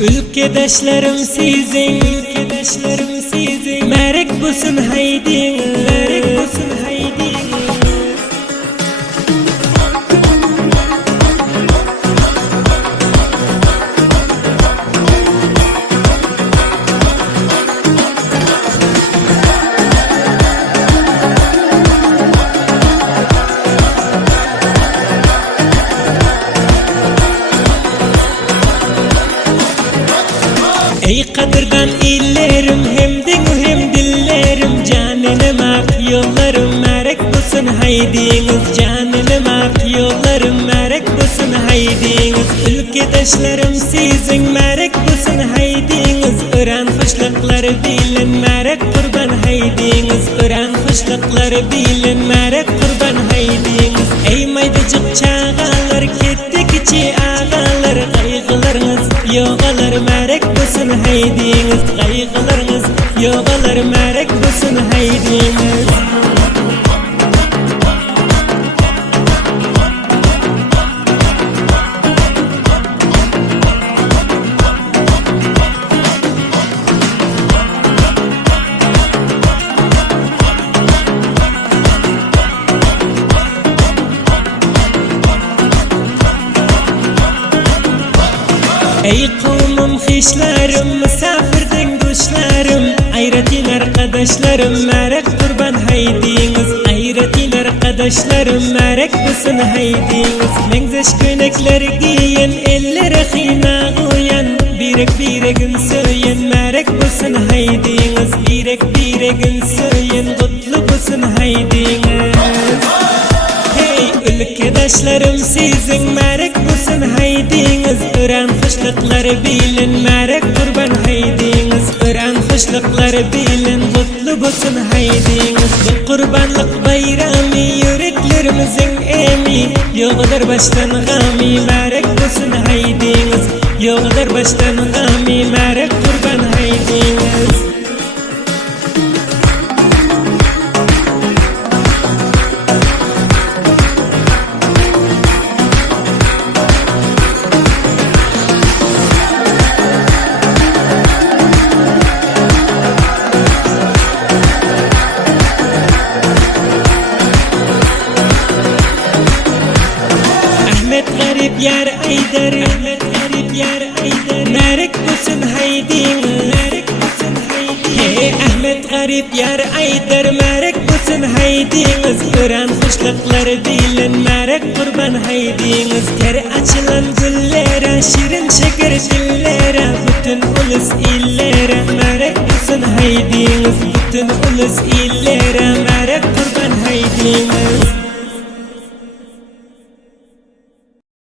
Ülkedaşlarım sizin, Merek bulsun haydin, Ey kadırdan illerim hem dillerim canım ak yollarım merek bulsun haydiniz canım ak yollarım merek bulsun haydiniz ülkedaşlarım sizin merek bulsun haydiniz ören hoşlukları bilin merek kurban haydiniz ören hoşlukları bilin merek kurban haydiniz ey maydacık çağalar kettikçi ağalar kaygılarınız yoğalar merek bulsun haydiniz kaygılarınız yoğalar merek bulsun haydiniz Ey kavmim hişlerim, misafirden kuşlarım Ayratin arkadaşlarım, merek kurban haydiniz Ayratin arkadaşlarım, merek bulsun haydiniz Mengzeş könekler giyin, ellere hina uyan Birek-biregin söyün, merek bulsun haydiniz Birek-biregin söyün, kutlu bulsun haydiniz Ülkedaşlarım sizin merek bulsun haydiniz ören hoşlukları bilin merek kurban haydiniz ören hoşlukları bilin kutlu bulsun haydiniz bu kurbanlık bayramı yüreklerimizin emi yollar baştan gami merek bulsun haydiniz yollar baştan gami merek kurban haydiniz Yar Aydar, garip yar Aydar Merek bulsun haydiniz merek bulsun haydiniz Hey Ahmet garip yar Aydar merek bulsun haydiniz ören hoşlukları bilin merek kurban haydiniz ter açılan güllere şirin şeker dillere bütün ulus illere merek bulsun haydiniz bütün ulus illere merek kurban haydiniz